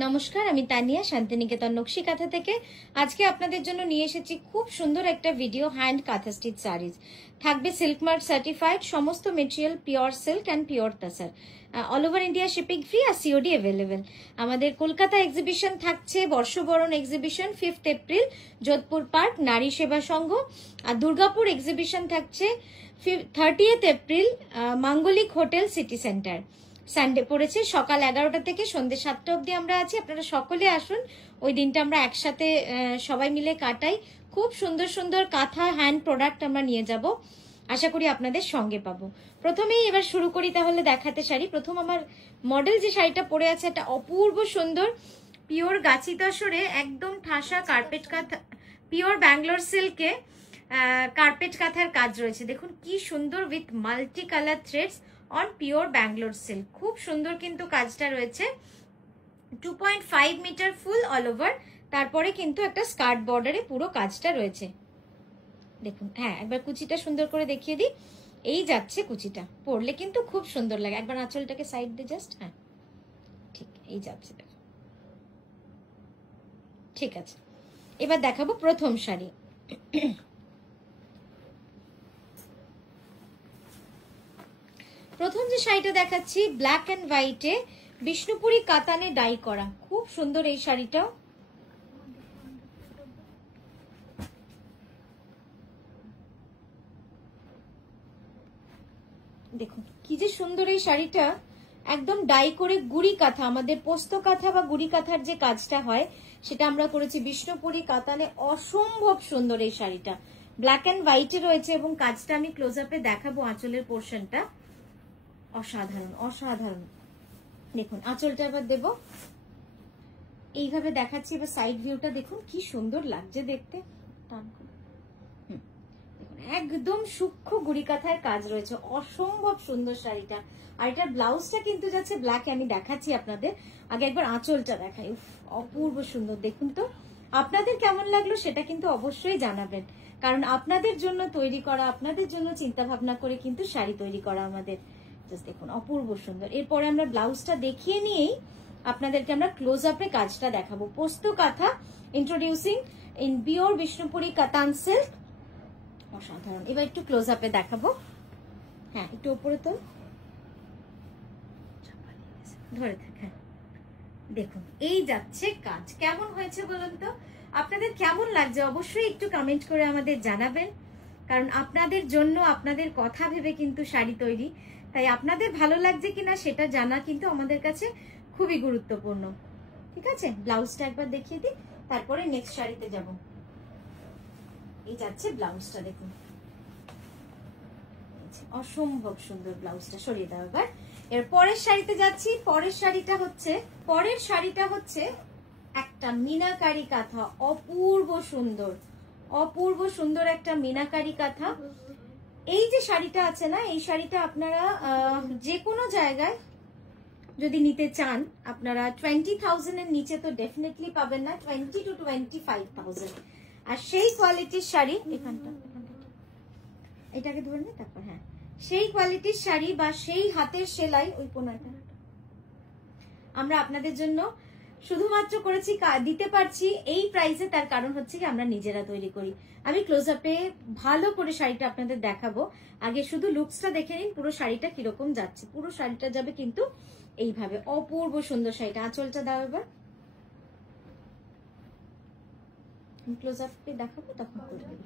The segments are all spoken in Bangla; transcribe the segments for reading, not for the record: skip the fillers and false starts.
নমস্কার, আমি তানিয়া শান্তিনিকেতন নকশি কাঁথা থেকে। আজকে আপনাদের জন্য নিয়ে এসেছি খুব সুন্দর একটা video, hand kantha stitch saris. থাকবে সিল্ক মার্ক সার্টিফাইড, সমস্ত material pure silk and pure tasar. All over India shipping free আর সিওডি অ্যাভেলেবেল। আমাদের কলকাতা এক্সিবিশন থাকছে, বর্ষবরণ exhibition 5th April, Jodhpur park, নারী সেবা সংঘ। আর দুর্গাপুর এক্সিবিশন থাকছে 30th এপ্রিল, মাঙ্গলিক হোটেল সিটি সেন্টার। সানডে পড়েছে, সকাল 11টা থেকে সন্ধ্যে 7টা অবধি আমরা আছি। আপনারা সকলে আসুন, ওই দিনটা আমরা একসাথে সবাই মিলে কাটাই। খুব সুন্দর সুন্দর কাঁথা হ্যান্ড প্রোডাক্ট আমরা নিয়ে যাব, আশা করি আপনাদের সঙ্গে পাবো। প্রথমেই এবার শুরু করি তাহলে দেখাতে শাড়ি। প্রথম আমার মডেল যে শাড়িটা পরে আছে, একটা অপূর্ব সুন্দর পিওর গাছি তসরে একদম ঠাসা কার্পেট কাঁথা, পিওর ব্যাঙ্গালোর সিল্কে কার্পেট কাঁথার কাজ রয়েছে। দেখুন কি সুন্দর, with multi colour threads on pure Bangalore silk. খুব সুন্দর কিন্তু কাজটা রয়েছে। 2.5 মিটার ফুল অল ওভার, তারপরে কিন্তু একটা স্কার্ট বর্ডারে পুরো কাজটা রয়েছে। দেখুন, হ্যাঁ একবার কুচিটা সুন্দর করে দেখিয়ে দিই। এই যাচ্ছে কুচিটা, পরলে কিন্তু খুব সুন্দর লাগে। একবার আঁচলটাকে সাইড দিয়ে জাস্ট, হ্যাঁ ঠিক এই যাচ্ছে, দেখো ঠিক আছে। এবার দেখাবো প্রথম শাড়ি। প্রথম যে শাড়িটা দেখাচ্ছি, ব্ল্যাক অ্যান্ড হোয়াইটে বিষ্ণুপুরি কাতানে ডাই করা, খুব সুন্দর এই শাড়িটাও। দেখুন কি যে সুন্দর এই শাড়িটা, একদম ডাই করে গুড়ি কাঁথা, আমাদের পোস্ত কাঁথা বা গুড়ি কাঁথার যে কাজটা হয় সেটা আমরা করেছি বিষ্ণুপুরি কাতানে। অসম্ভব সুন্দর এই শাড়িটা, ব্ল্যাক অ্যান্ড হোয়াইটে রয়েছে এবং কাজটা আমি ক্লোজ আপে দেখাবো। আঁচলের পোর্শনটা অসাধারণ অসাধারণ। দেখুন আঁচলটা এবার দেবো, এইভাবে দেখাচ্ছি। এবার সাইড ভিউটা দেখুন কি সুন্দর লাগছে দেখতে। একদম সূক্ষ্ম গুড়ি কাঁথার কাজ রয়েছে, অসম্ভব সুন্দর শাড়িটা। আর এটার ব্লাউজটা কিন্তু যাচ্ছে ব্ল্যাক, আমি দেখাচ্ছি আপনাদের। আগে একবার আঁচলটা দেখাই, অপূর্ব সুন্দর। দেখুন তো আপনাদের কেমন লাগলো সেটা কিন্তু অবশ্যই জানাবেন, কারণ আপনাদের জন্য তৈরি করা, আপনাদের জন্য চিন্তা ভাবনা করে কিন্তু শাড়ি তৈরি করা আমাদের। জাস্ট দেখুন অপূর্ব সুন্দর। এরপরে আমরা ব্লাউজটা দেখিয়ে নিয়েই আপনাদেরকে আমরা ক্লোজ আপে কাজটা দেখাবো। পোস্ত কাঁথা, ইন্ট্রোডিউসিং ইন পিওর বিষ্ণুপুরি কাতান সিল্ক, অসাধারণ। এবার একটু ক্লোজ আপে দেখাবো, হ্যাঁ একটু উপরে তো ধরে থাকে। দেখুন এই যাচ্ছে কাজ, কেমন হয়েছে বলুন তো? আপনাদের কেমন লাগছে অবশ্যই একটু কমেন্ট করে আমাদের জানাবেন, কারণ আপনাদের জন্য, আপনাদের কথা ভেবে কিন্তু শাড়ি তৈরি। তাই আপনাদের ভালো লাগছে কিনা সেটা জানা কিন্তু আমাদের কাছে খুবই গুরুত্বপূর্ণ। ঠিক আছে, ব্লাউজটা একবার দেখিয়ে দিই, তারপরে নেক্সট শাড়িতে যাব। এই যাচ্ছে ব্লাউজটা, দেখুন অসম্ভব সুন্দর ব্লাউজটা। সরিয়ে দাও এবার। এর পরের শাড়িতে যাচ্ছি। পরের শাড়িটা হচ্ছে একটা মিনাকারি কাঁথা, অপূর্ব সুন্দর, অপূর্ব সুন্দর একটা মিনাকারি কাঁথা। এই যে শাড়িটা আছে না, এই শাড়িটা আপনারা যে কোনো জায়গায় যদি নিতে চান, আপনারা 20,000 এর নিচে তো ডেফিনেটলি পাবেন না, 20 to 25,000। আর সেই কোয়ালিটির শাড়ি, এটাকে ধরে নে, তারপর হ্যাঁ, সেই কোয়ালিটির শাড়ি বা সেই হাতের সেলাই, ওই কোনাটা আমরা আপনাদের জন্য শুধুমাত্র করেছি, দিতে পারছি এই প্রাইসে। তার কারণ হচ্ছে কি আমরা নিজেরা তৈরি করি। আমি ক্লোজ আপে ভালো করে শাড়িটা আপনাদের দেখাবো, আগে শুধু লুকসটা দেখে নিন পুরো শাড়িটা কিরকম যাচ্ছে। পুরো শাড়িটা যাবে কিন্তু এইভাবে, অপূর্ব সুন্দর শাড়িটা। আঁচলটা দাও এবার, ক্লোজ আপে দেখাবো তখন করে দেবো।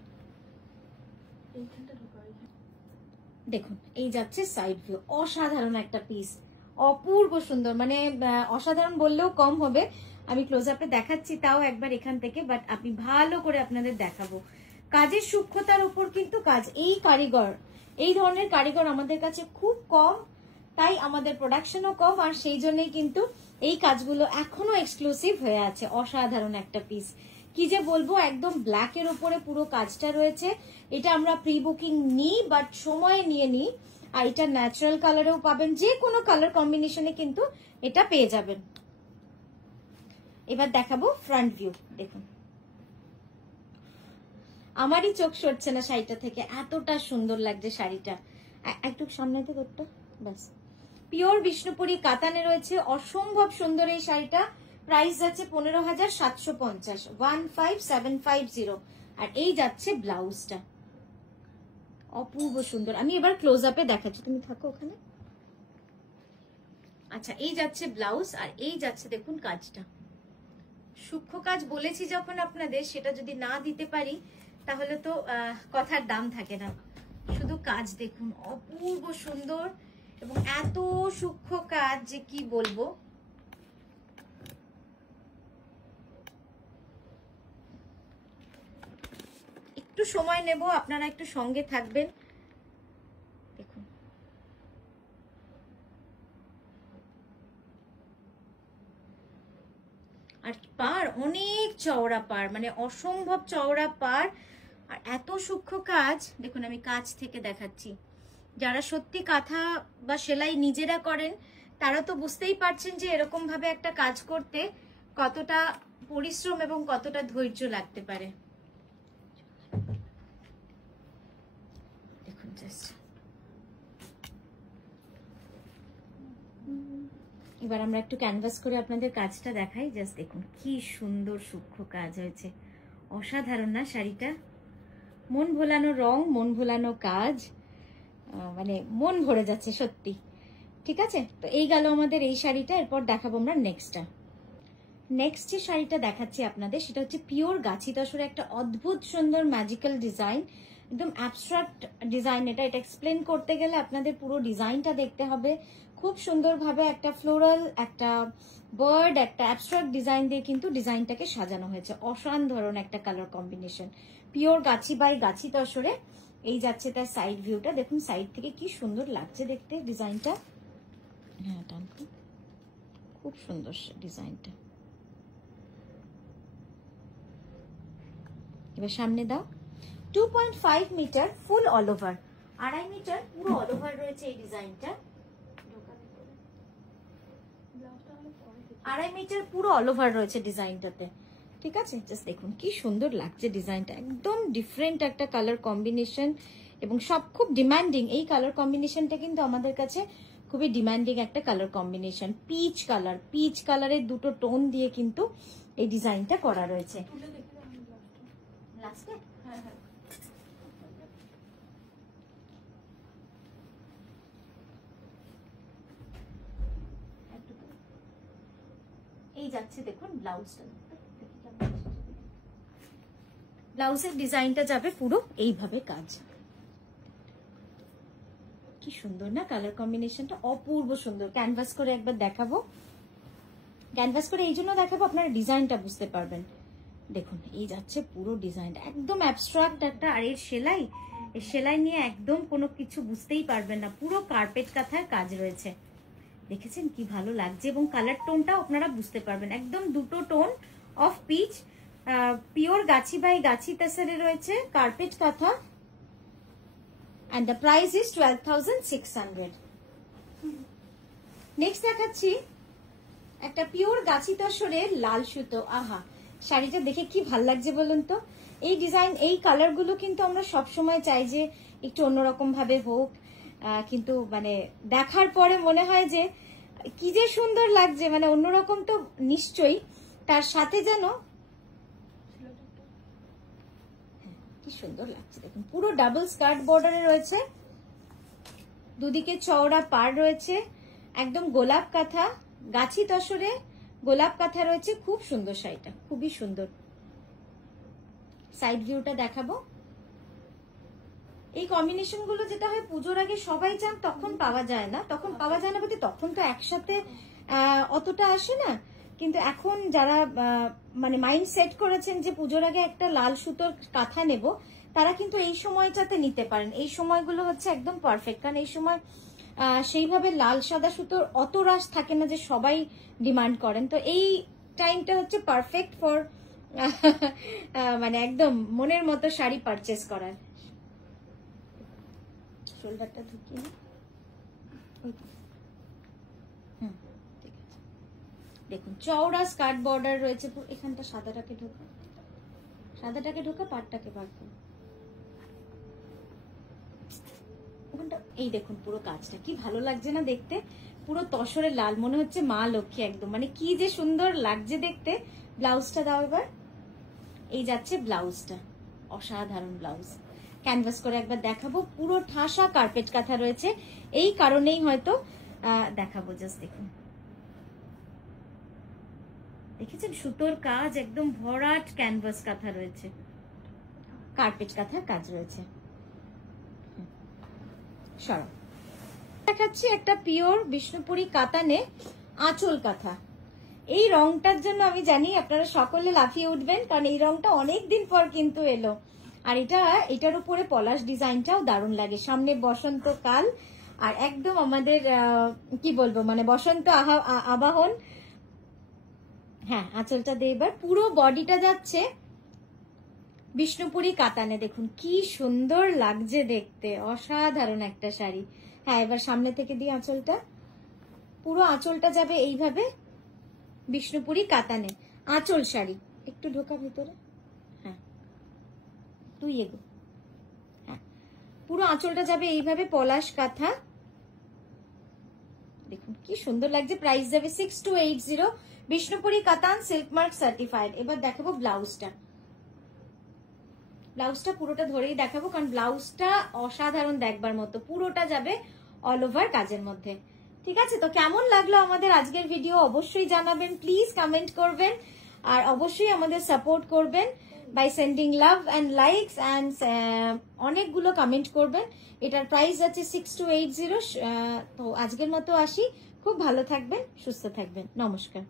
দেখুন এই যাচ্ছে সাইড ভিউ, অসাধারণ একটা পিস, অপূর্ব সুন্দর। মানে অসাধারণ বললেও কম হবে। আমি ক্লোজ আপে দেখাচ্ছি তাও একবার এখান থেকে, বাট আমি ভালো করে আপনাদের দেখাবো। কাজের সূক্ষ্মতার উপর কিন্তু কাজ। এই ধরনের কারিগর আমাদের কাছে খুব কম, তাই আমাদের প্রোডাকশনও কম। আর সেই জন্যই কিন্তু এই কাজগুলো এখনো এক্সক্লুসিভ হয়ে আছে। অসাধারণ একটা পিস, কি যে বলবো, একদম ব্ল্যাকের উপরে পুরো কাজটা রয়েছে। এটা আমরা প্রি বুকিং নিই, বাট সময় নিয়ে নিই। আর এটা ন্যাচারাল কালারেও পাবেন, যে কোনো কালার কম্বিনেশনে কিন্তু এটা পেয়ে যাবেন। এবার দেখাবো ফ্রন্ট ভিউ। দেখুন আমারই চোখ সরছে না শাড়িটা থেকে, এতটা সুন্দর লাগছে শাড়িটা। একটু সামনে তো ব্যাস, পিওর বিষ্ণুপুরি কাতানে রয়েছে, অসম্ভব সুন্দর এই শাড়িটা। প্রাইস যাচ্ছে 15,750, 15,750। আর এই যাচ্ছে ব্লাউজটা, অপূর্ব সুন্দর। আমি এবার ক্লোজ আপে দেখাচ্ছি, তুমি থাকো ওখানে। আচ্ছা, এই যাচ্ছে ব্লাউজ, আর এই যাচ্ছে দেখুন কাজটা, সূক্ষ্ম কাজ বলেছি যখন আপনাদের, সেটা যদি না দিতে পারি তাহলে তো কথার দাম থাকে না। শুধু কাজ দেখুন, অপূর্ব সুন্দর এবং এত সূক্ষ্ম কাজ যে কি বলবো। একটু সময় নেব, আপনারা একটু সঙ্গে থাকবেন। দেখুন আর পার অনেক চওড়া পার, মানে অসম্ভব চওড়া পার, আর এত সূক্ষ্ম কাজ দেখুন। আমি কাজ থেকে দেখাচ্ছি, যারা সত্যি কাঁথা বা সেলাই নিজেরা করেন তারা তো বুঝতেই পারছেন যে এরকম ভাবে একটা কাজ করতে কতটা পরিশ্রম এবং কতটা ধৈর্য লাগতে পারে। দেখুন জাস্ট, এবার আমরা একটু ক্যানভাস করে আপনাদের কাজটা দেখাই। জাস্ট দেখুন কি সুন্দর সূক্ষ্ম কাজ হয়েছে, অসাধারণ না শাড়িটা? মন ভোলানো রং, মন ভোলানো কাজ, মানে মন ভরে যাচ্ছে সত্যি। ঠিক আছে, তো এই গেল আমাদের এই শাড়িটা। এরপর দেখাবো আমরা নেক্সটটা। নেক্সট যে শাড়িটা দেখাচ্ছি আপনাদের, সেটা হচ্ছে পিওর গাছি তসরে একটা অদ্ভুত সুন্দর ম্যাজিক্যাল ডিজাইন, একদম অ্যাবস্ট্রাক্ট ডিজাইন। এটা এক্সপ্লেন করতে গেলে আপনাদের পুরো ডিজাইনটা দেখতে হবে। খুব সুন্দরভাবে একটা ফ্লোরাল, একটা বার্ড, একটা অ্যাবস্ট্রাক্ট ডিজাইন দিয়ে কিন্তু ডিজাইনটাকে সাজানো হয়েছে। অসাধারণ একটা colour combination, pure Gachhi by গাছি তসরে। এই যাচ্ছে তার সাইড ভিউটা, দেখুন সাইড থেকে কি সুন্দর লাগছে দেখতে ডিজাইনটা। হ্যাঁ টানকু, খুব সুন্দর ডিজাইনটা। এবার সামনে দাও। 2.5 metre full all over, 2.5 metre পুরো অল ওভার রয়েছে এই ডিজাইনটা। 2.5 মিটার পুরো অল ওভার রয়েছে ডিজাইনটাতে। ঠিক আছে, জাস্ট দেখুন কি সুন্দর লাগছে ডিজাইনটা, একদম ডিফারেন্ট একটা কালার কম্বিনেশন এবং সব খুব ডিমান্ডিং। এই কালার কম্বিনেশনটা কিন্তু আমাদের কাছে খুবই ডিমান্ডিং একটা colour combination. Peach colour, peach কালারের দুটো টোন দিয়ে কিন্তু এই ডিজাইনটা করা রয়েছে। লাস্টে এই যাচ্ছে দেখুন ব্লাউজটা, ব্লাউজের ডিজাইনটা যাবে পুরো এইভাবে কাজ। কি সুন্দর না কালার কম্বিনেশনটা, অপূর্ব সুন্দর। ক্যানভাস করে একবার দেখাবো, ক্যানভাস করে এই জন্য দেখাবো আপনারা ডিজাইনটা বুঝতে পারবেন। দেখুন এই যাচ্ছে পুরো ডিজাইনটা, একদম অ্যাবস্ট্রাক্ট একটা। আর এর সেলাই, এর সেলাই নিয়ে একদম কোনো কিছু বুঝতেই পারবেন না, পুরো কার্পেট কাঁথার কাজ রয়েছে। দেখেছেন কি ভালো লাগছে, এবং কালার টোনটাও আপনারা বুঝতে পারবেন, একদম দুটো tone of speech. Pure Gachhi by গাছি তাসারে রয়েছে কার্পেট কাঁথা, and the price is 12,600. Next দেখাচ্ছি একটা পিওর গাছি তসরের লাল সুতো। আহা, শাড়িটা দেখে কি ভাল লাগছে বলুন তো। এই ডিজাইন, এই কালার গুলো কিন্তু আমরা সবসময় চাই যে একটু অন্যরকম ভাবে হোক, কিন্তু মানে দেখার পরে মনে হয় যে কি যে সুন্দর লাগছে, মানে অন্যরকম তো নিশ্চয়ই, তার সাথে যেন কি সুন্দর লাগছে। দেখুন পুরো ডাবল স্কার্ট বর্ডারে রয়েছে, দুদিকে চওড়া পাড় রয়েছে, একদম গোলাপ কাঁথা, গাছি তসরে গোলাপ কাঁথা রয়েছে। খুব সুন্দর শাড়িটা, খুবই সুন্দর। সাইড ভিউটা দেখাবো। এই কম্বিনেশন গুলো যেটা হয় পুজোর আগে সবাই চান, তখন পাওয়া যায় না। তখন পাওয়া যায় না বলতে তখন তো একসাথে অতটা আসে না, কিন্তু এখন যারা মানে মাইন্ড সেট করেছেন যে পুজোর আগে একটা লাল সুতোর কাঁথা নেব, তারা কিন্তু এই সময়টাতে নিতে পারেন। এই সময়গুলো হচ্ছে একদম পারফেক্ট, কারণ এই সময় সেইভাবে লাল সাদা সুতোর অত রাশ থাকে না যে সবাই ডিমান্ড করেন। তো এই টাইমটা হচ্ছে পারফেক্ট ফর মানে একদম মনের মতো শাড়ি পারচেস করার। শোল্ডারটা ঢুকিয়ে দেখুন চওড়া স্কার্ট বর্ডার রয়েছে। এখানটা সাদাটাকে ঢোকা, সাদাটাকে ঢোকা, পাটটাকে বার করো। ওখানটা এই দেখুন পুরো কাজটা কি ভালো লাগছে না দেখতে, পুরো তসরের লাল, মনে হচ্ছে মা লক্ষ্মী একদম, মানে কি যে সুন্দর লাগছে দেখতে। ব্লাউজটা দাও এবার। এই যাচ্ছে ব্লাউজটা, অসাধারণ ব্লাউজ। ক্যানভাস করে একবার দেখাবো, পুরো ঠাসা কার্পেট কাঁথা রয়েছে, এই কারণেই হয়তো দেখাবো। জাস্ট দেখুন, দেখেছেন সুতোর কাজ, একদম ভরাট ক্যানভাস কাঁথা রয়েছে, কার্পেট কাঁথার কাজ রয়েছে। সরো দেখাচ্ছি একটা পিওর বিষ্ণুপুরি কাতানে আঁচল কাঁথা। এই রংটার জন্য আমি জানি আপনারা সকলে লাফিয়ে উঠবেন, কারণ এই রংটা অনেকদিন পর কিন্তু এলো। আর এটার উপরে পলাশ ডিজাইনটাও দারুণ লাগে। সামনে বসন্তকাল, আর একদম আমাদের কি বলবো, মানে বসন্ত আবাহন। হ্যাঁ, আঁচলটা দিয়ে এবার পুরো বডিটা যাচ্ছে বিষ্ণুপুরি কাতানে। দেখুন কি সুন্দর লাগছে দেখতে, অসাধারণ একটা শাড়ি। হ্যাঁ, এবার সামনে থেকে দিই আঁচলটা, পুরো আঁচলটা যাবে এইভাবে বিষ্ণুপুরি কাতানে আঁচল শাড়ি। একটু ঢোকা ভিতরে, হ্যাঁ তুই এগো। হ্যাঁ, পুরো আঁচলটা যাবে এইভাবে পলাশ কাঁথা। দেখুন কি সুন্দর লাগছে। প্রাইস যাবে 6280, বিষ্ণুপুরি কাতান, সিল্ক মার্ক সার্টিফাইড। এবার দেখাবো ব্লাউজটা। ব্লাউজটা পুরোটা ধরেই দেখাবো, কারণ ব্লাউজটা অসাধারণ দেখবার মতো, পুরোটা যাবে অল ওভার কাজের মধ্যে। ঠিক আছে, তো কেমন লাগলো আমাদের আজকের ভিডিও অবশ্যই জানাবেন, প্লিজ কমেন্ট করবেন, আর অবশ্যই আমাদের সাপোর্ট করবেন by sending love and likes and অনেকগুলো কমেন্ট করবেন। এটার প্রাইস আছে 6280। তো আজকের মতো আসি, খুব ভালো থাকবেন, সুস্থ থাকবেন, নমস্কার।